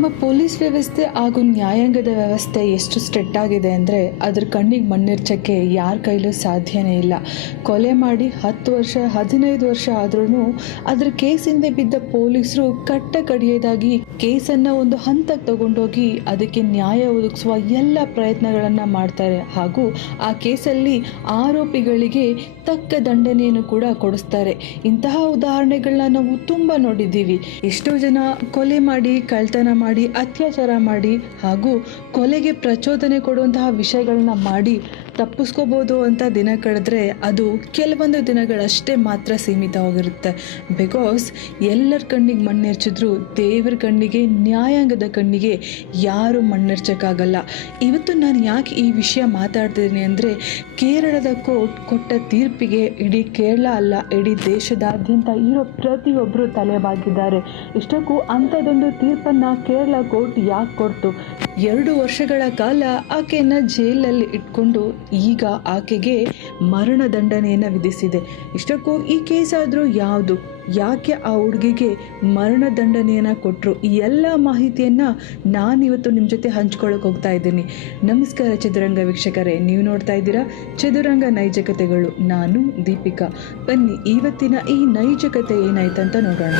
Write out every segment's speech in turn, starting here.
ನಮ್ಮ ಪೊಲೀಸ್ ವ್ಯವಸ್ಥೆ ಹಾಗೂ ನ್ಯಾಯಾಂಗದ ವ್ಯವಸ್ಥೆ ಎಷ್ಟು ಸ್ಟ್ರಿಕ್ಟ್ ಆಗಿದೆ ಅಂದರೆ ಅದ್ರ ಕಣ್ಣಿಗೆ ಮಣ್ಣಿರ್ಚಕ್ಕೆ ಯಾರ ಕೈಲೂ ಸಾಧ್ಯನೇ ಇಲ್ಲ. ಕೊಲೆ ಮಾಡಿ 10 ವರ್ಷ 15 ವರ್ಷ ಆದ್ರೂ ಅದ್ರ ಕೇಸಿಂದ ಬಿದ್ದ ಪೊಲೀಸರು ಕಡಿಯದಾಗಿ ಕೇಸನ್ನು ಒಂದು ಹಂತಕ್ಕೆ ತಗೊಂಡೋಗಿ ಅದಕ್ಕೆ ನ್ಯಾಯ ಒದಗಿಸುವ ಎಲ್ಲ ಪ್ರಯತ್ನಗಳನ್ನು ಮಾಡ್ತಾರೆ ಹಾಗೂ ಆ ಕೇಸಲ್ಲಿ ಆರೋಪಿಗಳಿಗೆ ತಕ್ಕ ದಂಡನೆಯನ್ನು ಕೂಡ ಕೊಡಿಸ್ತಾರೆ. ಇಂತಹ ಉದಾಹರಣೆಗಳನ್ನ ನಾವು ತುಂಬ ನೋಡಿದ್ದೀವಿ. ಎಷ್ಟೋ ಜನ ಕೊಲೆ ಮಾಡಿ, ಕಳ್ತನ ಮಾಡಿ, ಅತ್ಯಾಚಾರ ಮಾಡಿ ಹಾಗೂ ಕೊಲೆಗೆ ಪ್ರಚೋದನೆ ಕೊಡುವಂತಹ ವಿಷಯಗಳನ್ನ ಮಾಡಿ ತಪ್ಪಿಸ್ಕೋಬೋದು ಅಂತ ದಿನ ಕಳೆದ್ರೆ ಅದು ಕೆಲವೊಂದು ದಿನಗಳಷ್ಟೇ ಮಾತ್ರ ಸೀಮಿತವಾಗಿರುತ್ತೆ. ಬಿಕಾಸ್ ಎಲ್ಲರ ಕಣ್ಣಿಗೆ ಮಣ್ಣೆರ್ಚಿದ್ರು ದೇವರ ಕಣ್ಣಿಗೆ, ನ್ಯಾಯಾಂಗದ ಕಣ್ಣಿಗೆ ಯಾರು ಮಣ್ಣೆರ್ಚಕ್ಕಾಗಲ್ಲ. ಇವತ್ತು ನಾನು ಯಾಕೆ ಈ ವಿಷಯ ಮಾತಾಡ್ತಿದ್ದೀನಿ ಅಂದರೆ ಕೇರಳದ ಕೋರ್ಟ್ ಕೊಟ್ಟ ತೀರ್ಪಿಗೆ ಇಡೀ ಕೇರಳ ಅಲ್ಲ, ಇಡೀ ದೇಶದಾದ್ಯಂತ ಇರೋ ಪ್ರತಿಯೊಬ್ಬರು ತಲೆಬಾಗಿದ್ದಾರೆ. ಇಷ್ಟಕ್ಕೂ ಅಂಥದ್ದೊಂದು ತೀರ್ಪನ್ನು ಕೇರಳ ಕೋರ್ಟ್ ಯಾಕೆ ಕೊಡ್ತು? 2 ವರ್ಷಗಳ ಕಾಲ ಆಕೆಯನ್ನು ಜೈಲಲ್ಲಿ ಇಟ್ಕೊಂಡು ಈಗ ಆಕೆಗೆ ಮರಣ ದಂಡನೆಯನ್ನು ವಿಧಿಸಿದೆ. ಇಷ್ಟಕ್ಕೂ ಈ ಕೇಸ್ ಆದರೂ ಯಾವುದು, ಯಾಕೆ ಆ ಹುಡುಗಿಗೆ ಮರಣ ದಂಡನೆಯನ್ನು ಕೊಟ್ಟರು? ಈ ಎಲ್ಲ ಮಾಹಿತಿಯನ್ನು ನಾನಿವತ್ತು ನಿಮ್ಮ ಜೊತೆ ಹಂಚ್ಕೊಳ್ಳೋಕೆ ಹೋಗ್ತಾ ಇದ್ದೀನಿ. ನಮಸ್ಕಾರ ಚದುರಂಗ ವೀಕ್ಷಕರೇ, ನೀವು ನೋಡ್ತಾ ಇದ್ದೀರಾ ಚದುರಂಗ ನೈಜ ಕಥೆಗಳು. ನಾನು ದೀಪಿಕಾ. ಬನ್ನಿ ಇವತ್ತಿನ ಈ ನೈಜ ಕಥೆ ಏನಾಯ್ತಂತ ನೋಡೋಣ.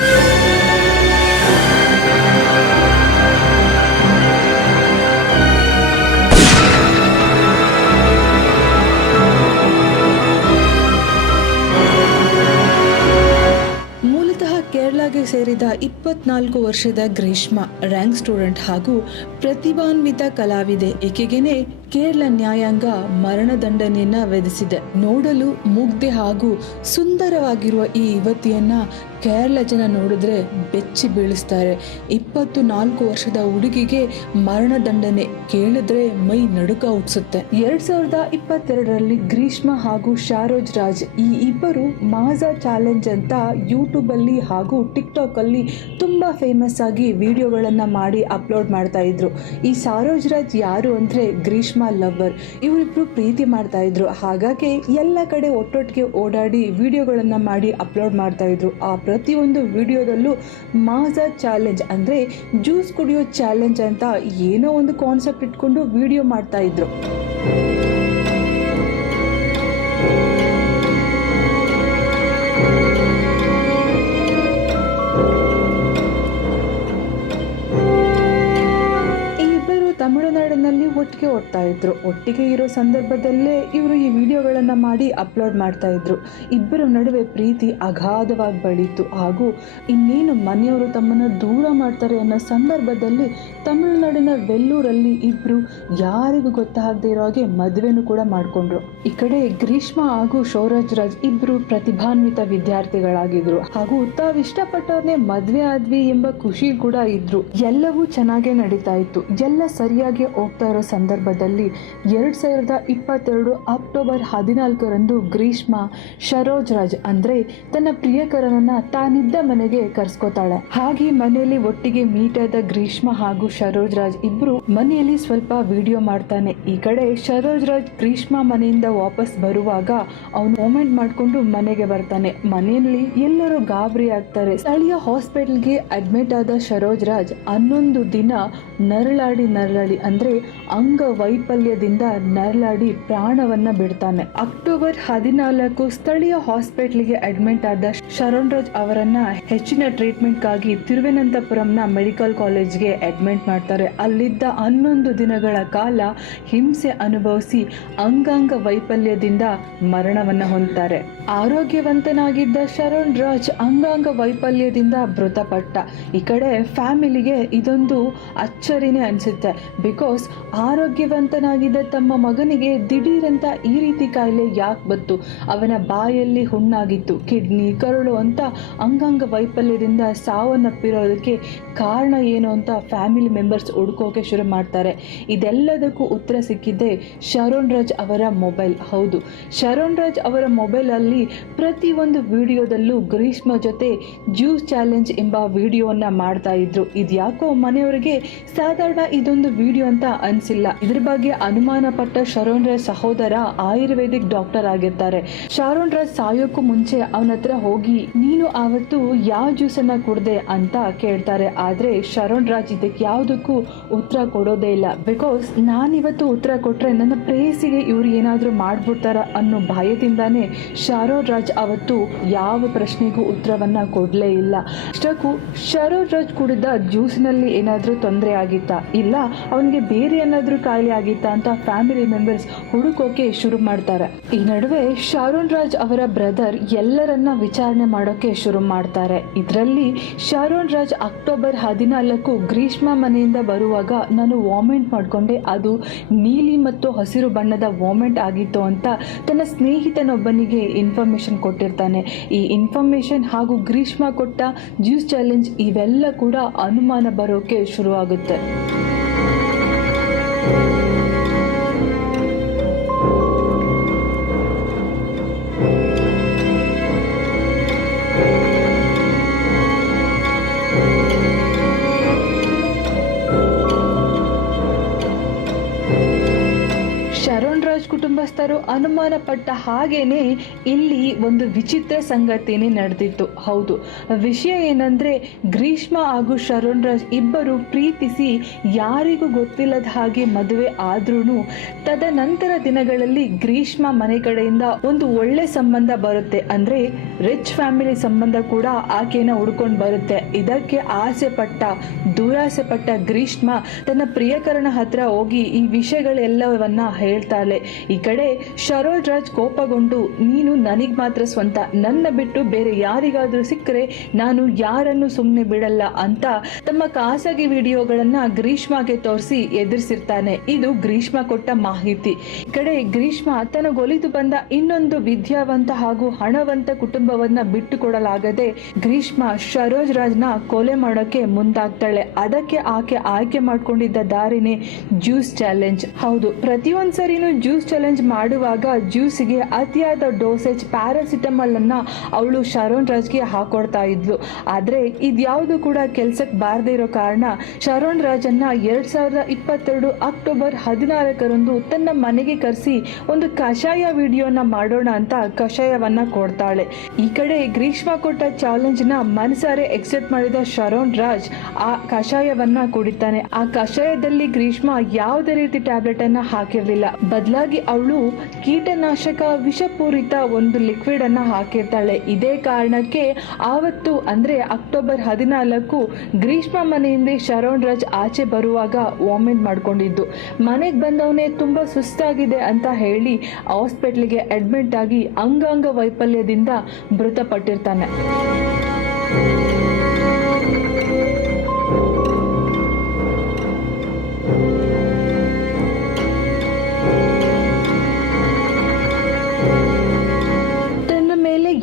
ಕೇರಳಗೆ ಸೇರಿದ 24 ವರ್ಷದ ಗ್ರೀಷ್ಮಾ ರ್ಯಾಂಕ್ ಸ್ಟೂಡೆಂಟ್ ಹಾಗೂ ಪ್ರತಿಭಾನ್ವಿತ ಕಲಾವಿದೆ. ಈಕೆಗೆನೆ ಕೇರಳ ನ್ಯಾಯಾಂಗ ಮರಣದಂಡನೆಯನ್ನ ವಿಧಿಸಿದೆ. ನೋಡಲು ಮುಗ್ಧೆ ಹಾಗೂ ಸುಂದರವಾಗಿರುವ ಈ ಯುವತಿಯನ್ನ ಕೇರಳ ಜನ ನೋಡಿದ್ರೆ ಬೆಚ್ಚಿ ಬೀಳಿಸ್ತಾರೆ. 24 ವರ್ಷದ ಹುಡುಗಿಗೆ ಮರಣದಂಡನೆ ಕೇಳಿದ್ರೆ ಮೈ ನಡುಕ ಹುಟ್ಟಿಸುತ್ತೆ. 2022ರಲ್ಲಿ ಗ್ರೀಷ್ಮಾ ಹಾಗೂ ಶಾರೋಜ್ ರಾಜ್ ಈ ಇಬ್ಬರು ಮಾಜಾ ಚಾಲೆಂಜ್ ಅಂತ ಯೂಟ್ಯೂಬ್ ಅಲ್ಲಿ ಹಾಗೂ ಟಿಕ್ಟಾಕ್ ಅಲ್ಲಿ ತುಂಬಾ ಫೇಮಸ್ ಆಗಿ ವಿಡಿಯೋಗಳನ್ನ ಮಾಡಿ ಅಪ್ಲೋಡ್ ಮಾಡ್ತಾ ಇದ್ರು. ಈ ಶಾರೋಜ್ ರಾಜ್ ಯಾರು ಅಂದ್ರೆ ಗ್ರೀಷ್ಮಾ ಲವರ್. ಇವರಿಬ್ರು ಪ್ರೀತಿ ಮಾಡ್ತಾ ಇದ್ರು. ಹಾಗಾಗಿ ಎಲ್ಲ ಕಡೆ ಒಟ್ಟೊಟ್ಟಿಗೆ ಓಡಾಡಿ ವಿಡಿಯೋಗಳನ್ನ ಮಾಡಿ ಅಪ್ಲೋಡ್ ಮಾಡ್ತಾ ಇದ್ರು. ಆ ಪ್ರತಿಯೊಂದು ವಿಡಿಯೋದಲ್ಲೂ ಮಾಜಾ ಚಾಲೆಂಜ್ ಅಂದ್ರೆ ಜ್ಯೂಸ್ ಕುಡಿಯೋ ಚಾಲೆಂಜ್ ಅಂತ ಏನೋ ಒಂದು ಕಾನ್ಸೆಪ್ಟ್ ಇಟ್ಕೊಂಡು ವಿಡಿಯೋ ಮಾಡ್ತಾ ಇದ್ರು. ತಮಿಳುನಾಡಿನಲ್ಲಿ ಒಟ್ಟಿಗೆ ಓಡ್ತಾ ಇದ್ರು. ಒಟ್ಟಿಗೆ ಇರೋ ಸಂದರ್ಭದಲ್ಲೇ ಇವರು ಈ ವಿಡಿಯೋಗಳನ್ನು ಮಾಡಿ ಅಪ್ಲೋಡ್ ಮಾಡ್ತಾ ಇದ್ರು. ಇಬ್ಬರ ನಡುವೆ ಪ್ರೀತಿ ಅಗಾಧವಾಗಿ ಬೆಳೀತು ಹಾಗೂ ಇನ್ನೇನು ಮನೆಯವರು ತಮ್ಮನ್ನು ದೂರ ಮಾಡ್ತಾರೆ ಅನ್ನೋ ಸಂದರ್ಭದಲ್ಲಿ ತಮಿಳುನಾಡಿನ ವೆಲ್ಲೂರಲ್ಲಿ ಇಬ್ರು ಯಾರಿಗೂ ಗೊತ್ತಾಗದೇ ಇರೋ ಹಾಗೆ ಮದುವೆನೂ ಕೂಡ ಮಾಡಿಕೊಂಡ್ರು. ಈ ಕಡೆ ಗ್ರೀಷ್ಮಾ ಹಾಗೂ ಶಾರೋಜ್ ರಾಜ್ ಇಬ್ರು ಪ್ರತಿಭಾನ್ವಿತ ವಿದ್ಯಾರ್ಥಿಗಳಾಗಿದ್ರು ಹಾಗೂ ತಾವಿಷ್ಟಪಟ್ಟವ್ರನ್ನೇ ಮದುವೆ ಆದ್ವಿ ಎಂಬ ಖುಷಿ ಕೂಡ ಇದ್ರು. ಎಲ್ಲವೂ ಚೆನ್ನಾಗೇ ನಡೀತಾ ಇತ್ತು. ಎಲ್ಲ ಸರಿಯಾಗಿ ಹೋಗ್ತಾ ಇರೋ ಸಂದರ್ಭದಲ್ಲಿ 2022 ಅಕ್ಟೋಬರ್ 14ರಂದು ಗ್ರೀಷ್ಮಾ ಶಾರೋಜ್ ರಾಜ್ ಅಂದ್ರೆ ತನ್ನ ಪ್ರಿಯಕರನನ್ನ ತಾನಿದ್ದ ಮನೆಗೆ ಕರ್ಸ್ಕೋತಾಳೆ. ಹಾಗೆ ಮನೆಯಲ್ಲಿ ಒಟ್ಟಿಗೆ ಮೀಟ್ ಆದ ಗ್ರೀಷ್ಮಾ ಹಾಗೂ ಶಾರೋಜ್ ರಾಜ್ ಇಬ್ರು ಮನೆಯಲ್ಲಿ ಸ್ವಲ್ಪ ವಿಡಿಯೋ ಮಾಡ್ತಾನೆ. ಈ ಕಡೆ ಶಾರೋಜ್ ರಾಜ್ ಗ್ರೀಷ್ಮಾ ಮನೆಯಿಂದ ವಾಪಸ್ ಬರುವಾಗ ಅವನು ಮೂಮೆಂಟ್ ಮಾಡ್ಕೊಂಡು ಮನೆಗೆ ಬರ್ತಾನೆ. ಮನೆಯಲ್ಲಿ ಎಲ್ಲರೂ ಗಾಬರಿ ಆಗ್ತಾರೆ. ಸ್ಥಳೀಯ ಹಾಸ್ಪಿಟಲ್ಗೆ ಅಡ್ಮಿಟ್ ಆದ ಶಾರೋಜ್ ರಾಜ್ 11 ದಿನ ನರಳಾಡಿ ಅಂದ್ರೆ ಅಂಗವೈಫಲ್ಯದಿಂದ ನರಳಾಡಿ ಪ್ರಾಣವನ್ನ ಬಿಡ್ತಾನೆ. ಅಕ್ಟೋಬರ್ 14 ಸ್ಥಳೀಯ ಹಾಸ್ಪಿಟಲ್ಗೆ ಅಡ್ಮಿಟ್ ಆದ ಶರಣ್ ರಾಜ್ ಅವರನ್ನ ಹೆಚ್ಚಿನ ಟ್ರೀಟ್ಮೆಂಟ್ಗಾಗಿ ತಿರುವನಂತಪುರಂನ ಮೆಡಿಕಲ್ ಕಾಲೇಜ್ಗೆ ಅಡ್ಮಿಟ್ ಮಾಡ್ತಾರೆ. ಅಲ್ಲಿದ್ದ 11 ದಿನಗಳ ಕಾಲ ಹಿಂಸೆ ಅನುಭವಿಸಿ ಅಂಗಾಂಗ ವೈಫಲ್ಯದಿಂದ ಮರಣವನ್ನ ಹೊಂದ್ತಾರೆ. ಆರೋಗ್ಯವಂತನಾಗಿದ್ದ ಶರಣ್ ರಾಜ್ ಅಂಗಾಂಗ ವೈಫಲ್ಯದಿಂದ ಮೃತಪಟ್ಟ. ಈ ಕಡೆ ಫ್ಯಾಮಿಲಿಗೆ ಇದೊಂದು ಅಚ್ಚರಿನೇ ಅನ್ಸುತ್ತೆ. ಬಿಕಾಸ್ ಆರೋಗ್ಯವಂತನಾಗಿದ್ದ ತಮ್ಮ ಮಗನಿಗೆ ದಿಢೀರಂತ ಈ ರೀತಿ ಕಾಯಿಲೆ ಯಾಕೆ ಬಂತು? ಅವನ ಬಾಯಲ್ಲಿ ಹುಣ್ಣಾಗಿತ್ತು, ಕಿಡ್ನಿ, ಕರುಳು ಅಂತ ಅಂಗಾಂಗ ವೈಫಲ್ಯದಿಂದ ಸಾವನ್ನಪ್ಪಿರೋದಕ್ಕೆ ಕಾರಣ ಏನು ಅಂತ ಫ್ಯಾಮಿಲಿ ಮೆಂಬರ್ಸ್ ಹುಡುಕೋಕೆ ಶುರು ಮಾಡ್ತಾರೆ. ಇದೆಲ್ಲದಕ್ಕೂ ಉತ್ತರ ಸಿಕ್ಕಿದ್ದೆ ಶರಣ್ ರಾಜ್ ಅವರ ಮೊಬೈಲ್. ಹೌದು, ಶರಣ್ ರಾಜ್ ಅವರ ಮೊಬೈಲ್ ಅಲ್ಲಿ ಪ್ರತಿಯೊಂದು ವಿಡಿಯೋದಲ್ಲೂ ಗ್ರೀಷ್ಮಾ ಜೊತೆ ಜ್ಯೂಸ್ ಚಾಲೆಂಜ್ ಎಂಬ ವಿಡಿಯೋವನ್ನ ಮಾಡ್ತಾ ಇದ್ರು. ಇದ್ಯಾಕೋ ಮನೆಯವರಿಗೆ ಸಾಧಾರಣ ಇದೊಂದು ವಿಡಿಯೋ ಅಂತ ಅನ್ಸಿಲ್ಲ. ಇದ್ರ ಬಗ್ಗೆ ಅನುಮಾನ ಪಟ್ಟ ಶರಣ್ ರಾಜ್ ಸಹೋದರ ಆಯುರ್ವೇದಿಕ್ ಡಾಕ್ಟರ್ ಆಗಿರ್ತಾರೆ. ಶರಣ್ ರಾಜ್ ಸಾಯೋಕ್ಕೂ ಮುಂಚೆ ಅವನ ಹತ್ರ ಹೋಗಿ ನೀನು ಆವತ್ತು ಯಾವ ಜ್ಯೂಸನ್ನ ಕುಡ್ದೆ ಅಂತ ಕೇಳ್ತಾರೆ. ಆದ್ರೆ ಶರಣ್ ರಾಜ್ ಇದಕ್ಕೆ ಯಾವುದಕ್ಕೂ ಉತ್ತರ ಕೊಡೋದೇ ಇಲ್ಲ. ಬಿಕಾಸ್ ನಾನಿವತ್ತು ಉತ್ತರ ಕೊಟ್ರೆ ನನ್ನ ಪ್ರೇಯಸಿಗೆ ಇವ್ರು ಏನಾದ್ರೂ ಮಾಡ್ಬಿಡ್ತಾರ ಅನ್ನೋ ಭಯದಿಂದಾನೇ ಶರಣ್ ರಾಜ್ ಅವತ್ತು ಯಾವ ಪ್ರಶ್ನೆಗೂ ಉತ್ತರವನ್ನ ಕೊಡ್ಲೇ ಇಲ್ಲ. ಅಷ್ಟಕ್ಕೂ ಶರಣ್ ರಾಜ್ ಕುಡಿದ ಜ್ಯೂಸ್ನಲ್ಲಿ ಏನಾದ್ರೂ ತೊಂದರೆ ಆಗಿತ್ತಾ, ಇಲ್ಲ ಅವನಿಗೆ ಬೇರೆ ಏನಾದ್ರೂ ಕಾಯಿಲೆ ಆಗಿತ್ತಾ ಅಂತ ಫ್ಯಾಮಿಲಿ ಮೆಂಬರ್ಸ್ ಹುಡುಕೋಕೆ ಶುರು ಮಾಡ್ತಾರೆ. ಈ ನಡುವೆ ಶರಣ್ ರಾಜ್ ಅವರ ಬ್ರದರ್ ಎಲ್ಲರನ್ನ ವಿಚಾರಣೆ ಮಾಡೋಕೆ ಶುರು ಮಾಡ್ತಾರೆ. ಇದರಲ್ಲಿ ಶರಣ್ ರಾಜ್ ಅಕ್ಟೋಬರ್ 14 ಗ್ರೀಷ್ಮಾ ಮನೆಯಿಂದ ಬರುವಾಗ ನಾನು ವಾಮಿಟ್ ಮಾಡ್ಕೊಂಡೆ, ಅದು ನೀಲಿ ಮತ್ತು ಹಸಿರು ಬಣ್ಣದ ವಾಮಿಟ್ ಆಗಿತ್ತು ಅಂತ ತನ್ನ ಸ್ನೇಹಿತನೊಬ್ಬನಿಗೆ ಇನ್ಫಾರ್ಮೇಶನ್ ಕೊಟ್ಟಿರ್ತಾನೆ. ಈ ಇನ್ಫಾರ್ಮೇಶನ್ ಹಾಗೂ ಗ್ರೀಷ್ಮಾ ಕೊಟ್ಟ ಜ್ಯೂಸ್ ಚಾಲೆಂಜ್ ಇವೆಲ್ಲ ಕೂಡ ಅನುಮಾನ ಬರೋಕೆ ಶುರುವಾಗುತ್ತೆ. ಶರಣ್ ರಾಜ್ ಕುಟುಂಬಸ್ಥರು ಅನುಮಾನ ಪಟ್ಟ ಹಾಗೇನೆ ಇಲ್ಲಿ ಒಂದು ವಿಚಿತ್ರ ಸಂಗತಿನೇ ನಡೆದಿತ್ತು. ಹೌದು, ವಿಷಯ ಏನಂದ್ರೆ ಗ್ರೀಷ್ಮಾ ಹಾಗೂ ಶರಣ್ ರಾಜ್ ಇಬ್ಬರು ಪ್ರೀತಿಸಿ ಯಾರಿಗೂ ಗೊತ್ತಿಲ್ಲದ ಹಾಗೆ ಮದುವೆ ಆದ್ರೂ ತದನಂತರ ದಿನಗಳಲ್ಲಿ ಗ್ರೀಷ್ಮಾ ಮನೆ ಕಡೆಯಿಂದ ಒಂದು ಒಳ್ಳೆ ಸಂಬಂಧ ಬರುತ್ತೆ, ಅಂದ್ರೆ ರಿಚ್ ಫ್ಯಾಮಿಲಿ ಸಂಬಂಧ ಕೂಡ ಆಕೆನ ಹುಡ್ಕೊಂಡು ಬರುತ್ತೆ. ಇದಕ್ಕೆ ದುರಾಸೆ ಪಟ್ಟ ಗ್ರೀಷ್ಮಾ ತನ್ನ ಪ್ರಿಯಕರನ ಹತ್ರ ಹೋಗಿ ಈ ವಿಷಯಗಳೆಲ್ಲವನ್ನ ಹೇಳ್ತಾಳೆ. ಈ ಕಡೆ ಶರಣ್ ರಾಜ್ ಕೋಪಗೊಂಡು ನೀನು ನನಗ್ ಮಾತ್ರ ಸ್ವಂತ, ನನ್ನ ಬಿಟ್ಟು ಬೇರೆ ಯಾರಿಗಾದ್ರೂ ಸಿಕ್ಕರೆ ನಾನು ಯಾರನ್ನು ಸುಮ್ಮನೆ ಬಿಡಲ್ಲ ಅಂತ ತಮ್ಮ ಖಾಸಗಿ ವಿಡಿಯೋಗಳನ್ನ ಗ್ರೀಷ್ಮಾಗೆ ತೋರಿಸಿ ಎದುರಿಸಿರ್ತಾನೆ. ಇದು ಗ್ರೀಷ್ಮಾ ಕೊಟ್ಟ ಮಾಹಿತಿ. ಈ ಕಡೆ ಗ್ರೀಷ್ಮಾ ತನಗೊಲಿದು ಬಂದ ಇನ್ನೊಂದು ವಿದ್ಯಾವಂತ ಹಾಗೂ ಹಣವಂತ ಕುಟುಂಬವನ್ನ ಬಿಟ್ಟು ಕೊಡಲಾಗದೆ ಗ್ರೀಷ್ಮಾ ಶರಣ್ ರಾಜ್ನ ಕೊಲೆ ಮಾಡೋಕೆ ಮುಂದಾಗ್ತಾಳೆ. ಅದಕ್ಕೆ ಆಕೆ ಆಯ್ಕೆ ಮಾಡ್ಕೊಂಡಿದ್ದ ದಾರಿನೇ ಜ್ಯೂಸ್ ಚಾಲೆಂಜ್. ಹೌದು, ಪ್ರತಿಯೊಂದ್ಸರಿನೂ ಜ್ಯೂಸ್ ಚಾಲೆಂಜ್ ಮಾಡುವಾಗ ಜ್ಯೂಸಿಗೆ ಅತಿಯಾದ ಡೋಸೇಜ್ ಪ್ಯಾರಾಸಿಟಮಾಲ್ ಅನ್ನ ಅವಳು ಶರಣ್ ರಾಜ್ಗೆ ಹಾಕೊಡ್ತಾ ಇದ್ಲು. ಆದ್ರೆ ಇದ್ಯಾವುದು ಕೂಡ ಕೆಲ್ಸಕ್ಕೆ ಬಾರದೇ ಇರೋ ಕಾರಣ ಶರಣ್ ರಾಜನ್ನ 2022 ಅಕ್ಟೋಬರ್ 14 ತನ್ನ ಮನೆಗೆ ಕರೆಸಿ ಒಂದು ಕಷಾಯ ವಿಡಿಯೋನ ಮಾಡೋಣ ಅಂತ ಕಷಾಯವನ್ನ ಕೊಡ್ತಾಳೆ. ಈ ಕಡೆ ಗ್ರೀಷ್ಮಾ ಕೊಟ್ಟ ಚಾಲೆಂಜ್ ನ ಮನಸಾರೆ ಎಕ್ಸೆಪ್ಟ್ ಮಾಡಿದ ಶರಣ್ ರಾಜ್ ಆ ಕಷಾಯವನ್ನ ಕುಡಿತಾನೆ. ಆ ಕಷಾಯದಲ್ಲಿ ಗ್ರೀಷ್ಮಾ ಯಾವುದೇ ರೀತಿ ಟ್ಯಾಬ್ಲೆಟ್ ಅನ್ನ ಹಾಕಿರ್ಲಿಲ್ಲ, ಬದಲಾಗಿ ಅವಳು ಕೀಟನಾಶಕ ವಿಷಪೂರಿತ ಒಂದು ಲಿಕ್ವಿಡ್ ಅನ್ನ ಹಾಕಿರ್ತಾಳೆ. ಇದೇ ಕಾರಣಕ್ಕೆ ಆವತ್ತು ಅಂದ್ರೆ ಅಕ್ಟೋಬರ್ 14 ಗ್ರೀಷ್ಮಾ ಮನೆಯಿಂದ ಶರಣ್ ರಾಜ್ ಆಚೆ ಬರುವಾಗ ವಾಮಿಟ್ ಮಾಡ್ಕೊಂಡಿದ್ದು. ಮನೆಗೆ ಬಂದವನೇ ತುಂಬಾ ಸುಸ್ತಾಗಿದೆ ಅಂತ ಹೇಳಿ ಹಾಸ್ಪಿಟ್ಲಿಗೆ ಅಡ್ಮಿಟ್ ಆಗಿ ಅಂಗಾಂಗ ವೈಫಲ್ಯದಿಂದ ಮೃತಪಟ್ಟಿರ್ತಾನೆ.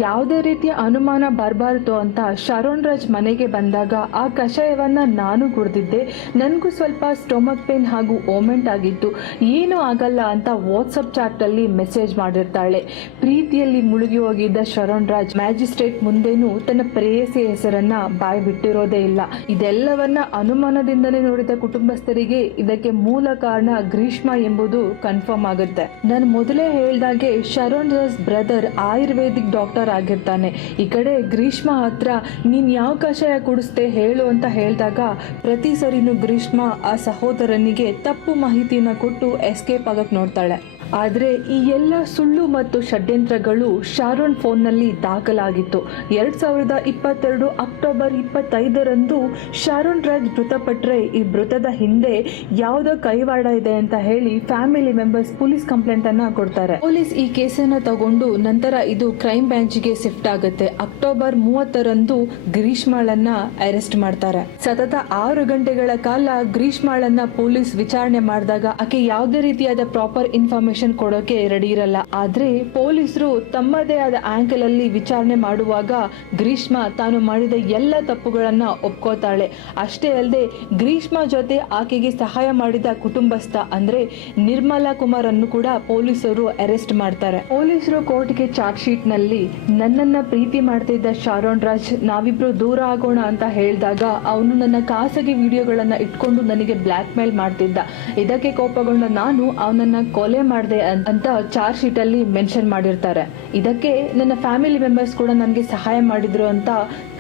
ಯಾವುದೇ ರೀತಿಯ ಅನುಮಾನ ಬರಬಾರ್ದು ಅಂತ ಶರಣ್ ರಾಜ್ ಮನೆಗೆ ಬಂದಾಗ ಆ ಕಷಾಯವನ್ನ ನಾನು ಕುಡಿದಿದ್ದೆ, ನನಗೂ ಸ್ವಲ್ಪ ಸ್ಟೊಮಕ್ ಪೇನ್ ಹಾಗೂ ಓಮೆಂಟ್ ಆಗಿತ್ತು, ಏನೂ ಆಗಲ್ಲ ಅಂತ ವಾಟ್ಸಪ್ ಚಾಟ್ ಅಲ್ಲಿ ಮೆಸೇಜ್ ಮಾಡಿರ್ತಾಳೆ. ಪ್ರೀತಿಯಲ್ಲಿ ಮುಳುಗಿ ಹೋಗಿದ್ದ ಶರಣ್ ರಾಜ್ ಮ್ಯಾಜಿಸ್ಟ್ರೇಟ್ ಮುಂದೇನು ತನ್ನ ಪ್ರೇಯಸಿ ಹೆಸರನ್ನ ಬಾಯಿ ಬಿಟ್ಟಿರೋದೇ ಇಲ್ಲ. ಇದೆಲ್ಲವನ್ನ ಅನುಮಾನದಿಂದಲೇ ನೋಡಿದ ಕುಟುಂಬಸ್ಥರಿಗೆ ಇದಕ್ಕೆ ಮೂಲ ಕಾರಣ ಗ್ರೀಷ್ಮಾ ಎಂಬುದು ಕನ್ಫರ್ಮ್ ಆಗುತ್ತೆ. ನಾನು ಮೊದಲೇ ಹೇಳ್ದಾಗೆ ಶರಣ್ ರಾಜ್ ಬ್ರದರ್ ಆಯುರ್ವೇದಿಕ್ ಡಾಕ್ಟರ್ ಆಗಿರ್ತಾನೆ. ಈ ಕಡೆ ಗ್ರೀಷ್ಮಾ ಹತ್ರ ನೀನ್ ಯಾವ ಕಷಾಯ ಕುಡಿಸ್ತೆ ಹೇಳು ಅಂತ ಹೇಳಿದಾಗ ಪ್ರತಿ ಸರಿನೂ ಗ್ರೀಷ್ಮಾ ಆ ಸಹೋದರನಿಗೆ ತಪ್ಪು ಮಾಹಿತಿಯನ್ನ ಕೊಟ್ಟು ಎಸ್ಕೇಪ್ ಆಗಕ್ ನೋಡ್ತಾಳೆ. ಆದರೆ ಈ ಎಲ್ಲ ಸುಳ್ಳು ಮತ್ತು ಷಡ್ಯಂತ್ರಗಳು ಶಾರೋನ್ ಫೋನ್ನಲ್ಲಿ ದಾಖಲಾಗಿತ್ತು. 2022 ಅಕ್ಟೋಬರ್ 25 ಶಾರೋನ್ ರಾಜ್ ಮೃತಪಟ್ಟರೆ ಈ ಮೃತದ ಹಿಂದೆ ಯಾವುದೋ ಕೈವಾಡ ಇದೆ ಅಂತ ಹೇಳಿ ಫ್ಯಾಮಿಲಿ ಮೆಂಬರ್ಸ್ ಪೊಲೀಸ್ ಕಂಪ್ಲೇಂಟ್ ಅನ್ನ ಕೊಡ್ತಾರೆ. ಪೊಲೀಸ್ ಈ ಕೇಸನ್ನ ತಗೊಂಡು ನಂತರ ಇದು ಕ್ರೈಮ್ ಬ್ರಾಂಚ್ಗೆ ಶಿಫ್ಟ್ ಆಗುತ್ತೆ. ಅಕ್ಟೋಬರ್ 30 ಗ್ರೀಷ್ಮಾಳನ್ನ ಅರೆಸ್ಟ್ ಮಾಡ್ತಾರೆ. ಸತತ 6 ಗಂಟೆಗಳ ಕಾಲ ಗ್ರೀಷ್ಮಾಳನ್ನ ಪೊಲೀಸ್ ವಿಚಾರಣೆ ಮಾಡಿದಾಗ ಆಕೆ ಯಾವುದೇ ರೀತಿಯಾದ ಪ್ರಾಪರ್ ಇನ್ಫಾರ್ಮೇಶನ್ ಇನ್ಫಾರ್ಮೇಶನ್ ಕೊಡೋಕೆ ರೆಡಿ ಇರಲ್ಲ. ಆದ್ರೆ ಪೊಲೀಸರು ತಮ್ಮದೇ ಆದ ಆಂಗಲ್ ಅಲ್ಲಿ ವಿಚಾರಣೆ ಮಾಡುವಾಗ ಗ್ರೀಷ್ಮಾ ತಾನು ಮಾಡಿದ ಎಲ್ಲ ತಪ್ಪುಗಳನ್ನ ಒಪ್ಕೋತಾಳೆ. ಅಷ್ಟೇ ಅಲ್ಲದೆ ಗ್ರೀಷ್ಮಾ ಜೊತೆ ಆಕೆಗೆ ಸಹಾಯ ಮಾಡಿದ ಕುಟುಂಬಸ್ಥ ಅಂದ್ರೆ ನಿರ್ಮಲಾ ಕುಮಾರ್ ಅನ್ನು ಕೂಡ ಪೊಲೀಸರು ಅರೆಸ್ಟ್ ಮಾಡ್ತಾರೆ. ಪೊಲೀಸರು ಕೋರ್ಟ್ಗೆ ಚಾರ್ಜ್ ಶೀಟ್ ನಲ್ಲಿ ನನ್ನನ್ನ ಪ್ರೀತಿ ಮಾಡ್ತಿದ್ದ ಶಾರೋನ್ ರಾಜ್ ನಾವಿಬ್ರು ದೂರ ಆಗೋಣ ಅಂತ ಹೇಳಿದಾಗ ಅವನು ನನ್ನ ಖಾಸಗಿ ವಿಡಿಯೋಗಳನ್ನ ಇಟ್ಕೊಂಡು ನನಗೆ ಬ್ಲ್ಯಾಕ್ ಮೇಲ್ ಮಾಡ್ತಿದ್ದ. ಇದಕ್ಕೆ ಕೋಪಗೊಂಡ ನಾನು ಅವನನ್ನ ಕೊಲೆ ಮಾಡಿದೆ ಅಂತ ಚಾರ್ಜ್ ಶೀಟ್ ಅಲ್ಲಿ ಮೆನ್ಷನ್ ಮಾಡಿರ್ತಾರೆ. ಇದಕ್ಕೆ ನನ್ನ ಫ್ಯಾಮಿಲಿ ಮೆಂಬರ್ಸ್ ಕೂಡ ನನಗೆ ಸಹಾಯ ಮಾಡಿದ್ರು ಅಂತ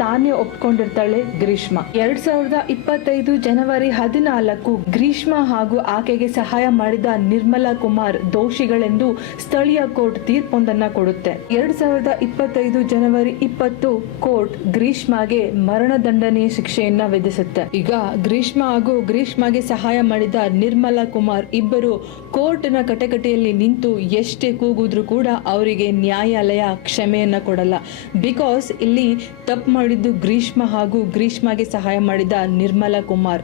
ತಾನೇ ಒಪ್ಕೊಂಡಿರ್ತಾಳೆ ಗ್ರೀಷ್ಮಾ. 2025 ಜನವರಿ 14 ಗ್ರೀಷ್ಮಾ ಹಾಗೂ ಆಕೆಗೆ ಸಹಾಯ ಮಾಡಿದ ನಿರ್ಮಲಾ ಕುಮಾರ್ ದೋಷಿಗಳೆಂದು ಸ್ಥಳೀಯ ಕೋರ್ಟ್ ತೀರ್ಪೊಂದನ್ನ ಕೊಡುತ್ತೆ. 2025 ಜನವರಿ 20 ಕೋರ್ಟ್ ಗ್ರೀಷ್ಮಾಗೆ ಮರಣದಂಡನೆಯ ಶಿಕ್ಷೆಯನ್ನ ವಿಧಿಸುತ್ತೆ. ಈಗ ಗ್ರೀಷ್ಮಾ ಹಾಗೂ ಗ್ರೀಷ್ಮಾಗೆ ಸಹಾಯ ಮಾಡಿದ ನಿರ್ಮಲಾ ಕುಮಾರ್ ಇಬ್ಬರು ಕೋರ್ಟ್ನ ಕಟಕಟೆಯಲ್ಲಿ ನಿಂತು ಎಷ್ಟೇ ಕೂಗಿದ್ರು ಕೂಡ ಅವರಿಗೆ ನ್ಯಾಯಾಲಯ ಕ್ಷಮೆಯನ್ನ ಕೊಡಲ್ಲ. ಬಿಕಾಸ್ ಇಲ್ಲಿ ತಪ್ಪು ಮಾಡಿದ್ದು ಗ್ರೀಷ್ಮಾ ಹಾಗೂ ಗ್ರೀಷ್ಮಾಗೆ ಸಹಾಯ ಮಾಡಿದ ನಿರ್ಮಲಾ ಕುಮಾರ್.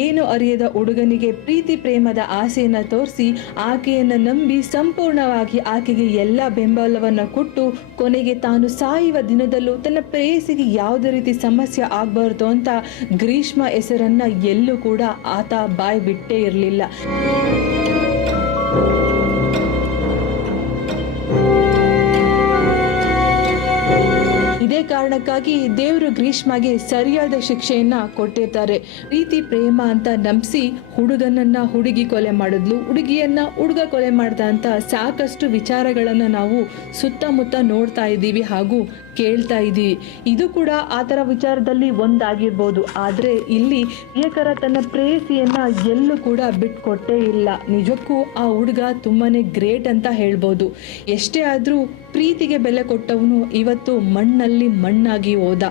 ಏನು ಅರಿಯದ ಹುಡುಗನಿಗೆ ಪ್ರೀತಿ ಪ್ರೇಮದ ಆಸೆಯನ್ನ ತೋರಿಸಿ ಆಕೆಯನ್ನ ನಂಬಿ ಸಂಪೂರ್ಣವಾಗಿ ಆಕೆಗೆ ಎಲ್ಲ ಬೆಂಬಲವನ್ನ ಕೊಟ್ಟು ಕೊನೆಗೆ ತಾನು ಸಾಯುವ ದಿನದಲ್ಲೂ ತನ್ನ ಪ್ರೇಯಸಿಗೆ ಯಾವುದೇ ರೀತಿ ಸಮಸ್ಯೆ ಆಗಬಾರ್ದು ಅಂತ ಗ್ರೀಷ್ಮಾ ಹೆಸರನ್ನ ಎಲ್ಲೂ ಕೂಡ ಆತ ಬಾಯ್ ಬಿಟ್ಟೇ ಇರಲಿಲ್ಲ. ಇದೇ ಕಾರಣಕ್ಕಾಗಿ ದೇವರು ಗ್ರೀಷ್ಮಾಗೆ ಸರಿಯಾದ ಶಿಕ್ಷೆಯನ್ನ ಕೊಟ್ಟಿರ್ತಾರೆ. ಪ್ರೀತಿ ಪ್ರೇಮ ಅಂತ ನಂಬಿಸಿ ಹುಡುಗನನ್ನ ಹುಡುಗಿ ಕೊಲೆ ಮಾಡಿದ್ಲು, ಹುಡುಗಿಯನ್ನ ಹುಡುಗ ಕೊಲೆ ಮಾಡ್ದ ಅಂತ ಸಾಕಷ್ಟು ವಿಚಾರಗಳನ್ನ ನಾವು ಸುತ್ತಮುತ್ತ ನೋಡ್ತಾ ಇದ್ದೀವಿ ಹಾಗೂ ಕೇಳ್ತಾ ಇದ್ದೀವಿ. ಇದು ಕೂಡ ಆ ಥರ ವಿಚಾರದಲ್ಲಿ ಒಂದಾಗಿರ್ಬೋದು. ಆದರೆ ಇಲ್ಲಿ ಪ್ರಿಯಕರ ತನ್ನ ಪ್ರೇಯಸಿಯನ್ನ ಎಲ್ಲೂ ಕೂಡ ಬಿಟ್ಕೊಟ್ಟೇ ಇಲ್ಲ. ನಿಜಕ್ಕೂ ಆ ಹುಡುಗ ತುಂಬಾನೇ ಗ್ರೇಟ್ ಅಂತ ಹೇಳ್ಬೋದು. ಎಷ್ಟೇ ಆದರೂ ಪ್ರೀತಿಗೆ ಬೆಲೆ ಕೊಟ್ಟವನು ಇವತ್ತು ಮಣ್ಣಲ್ಲಿ ಮಣ್ಣಾಗಿ ಹೋದ.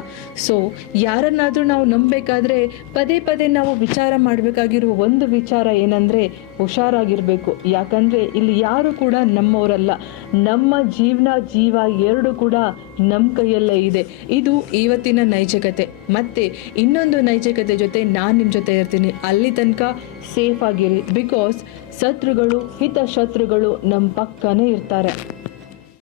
ಸೊ ಯಾರನ್ನಾದರೂ ನಾವು ನಂಬಬೇಕಾದ್ರೆ ಪದೇ ಪದೇ ನಾವು ವಿಚಾರ ಮಾಡಬೇಕಾಗಿರುವ ಒಂದು ವಿಚಾರ ಏನಂದರೆ ಹುಷಾರಾಗಿರಬೇಕು. ಯಾಕಂದರೆ ಇಲ್ಲಿ ಯಾರು ಕೂಡ ನಮ್ಮವರಲ್ಲ. ನಮ್ಮ ಜೀವ ಎರಡು ಕೂಡ ನಮ್ಮ ಕೈಯಲ್ಲೇ ಇದೆ. ಇದು ಇವತ್ತಿನ ನೈಜಕತೆ. ಮತ್ತೆ ಇನ್ನೊಂದು ನೈಜಕತೆ ಜೊತೆ ನಾನು ನಿಮ್ಮ ಜೊತೆ ಇರ್ತೀನಿ. ಅಲ್ಲಿ ತನಕ ಸೇಫ್ ಆಗಿರಿ. ಬಿಕಾಸ್ ಶತ್ರುಗಳು ಹಿತಶತ್ರುಗಳು ನಮ್ಮ ಪಕ್ಕನೇ ಇರ್ತಾರೆ.